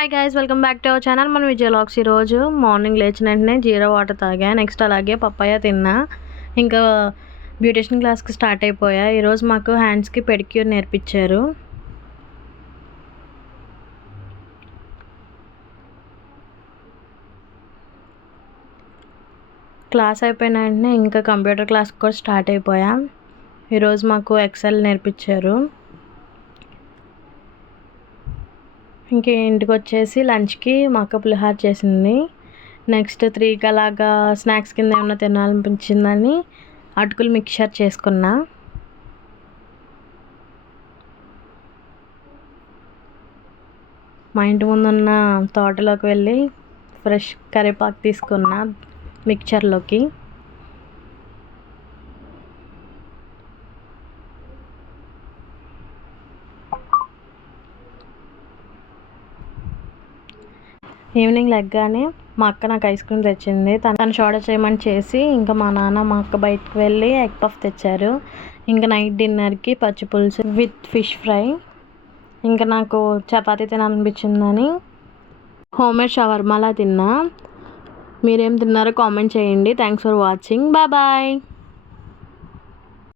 Hi guys, welcome back to our channel. మన విజయలాక్స్. ఈరోజు morning లేచిన వెంటనే జీరా వాటర్ తాగా. నెక్స్ట్ అలాగే పప్పాయ తిన్నా. ఇంకా బ్యూటిషియన్ క్లాస్కి స్టార్ట్ అయిపోయా. ఈరోజు మాకు హ్యాండ్స్కి పెడిక్యూర్ నేర్పించారు. క్లాస్ అయిపోయిన వెంటనే ఇంకా కంప్యూటర్ క్లాస్కి కూడా స్టార్ట్ అయిపోయా. ఈరోజు మాకు ఎక్సెల్ నేర్పించారు. ఇంక ఇంటికి వచ్చేసి లంచ్కి మా అక్క పులిహార చేసింది. నెక్స్ట్ 3కి అలాగా స్నాక్స్ కింద ఏమన్నా తినాలనిపించిందని అటుకులు మిక్చర్ చేసుకున్నా. మా ఇంటి ముందున్న తోటలోకి వెళ్ళి ఫ్రెష్ కరివేపాకు తీసుకున్నా మిక్చర్లోకి. ఈవినింగ్ లెగ్గానే మా అక్క నాకు ఐస్ క్రీమ్ తెచ్చింది. తను షోడా చేయమని చేసి ఇంకా మా నాన్న మా అక్క బయటకు వెళ్ళి ఎగ్ పఫ్ తెచ్చారు. ఇంకా నైట్ డిన్నర్కి పచ్చి పులుసు విత్ ఫిష్ ఫ్రై. ఇంకా నాకు చపాతీ తినాలనిపించిందని హోమ్మేడ్ షవర్మాలా తిన్నా. మీరేం తిన్నారో కామెంట్ చేయండి. Thanks for watching. బాయ్.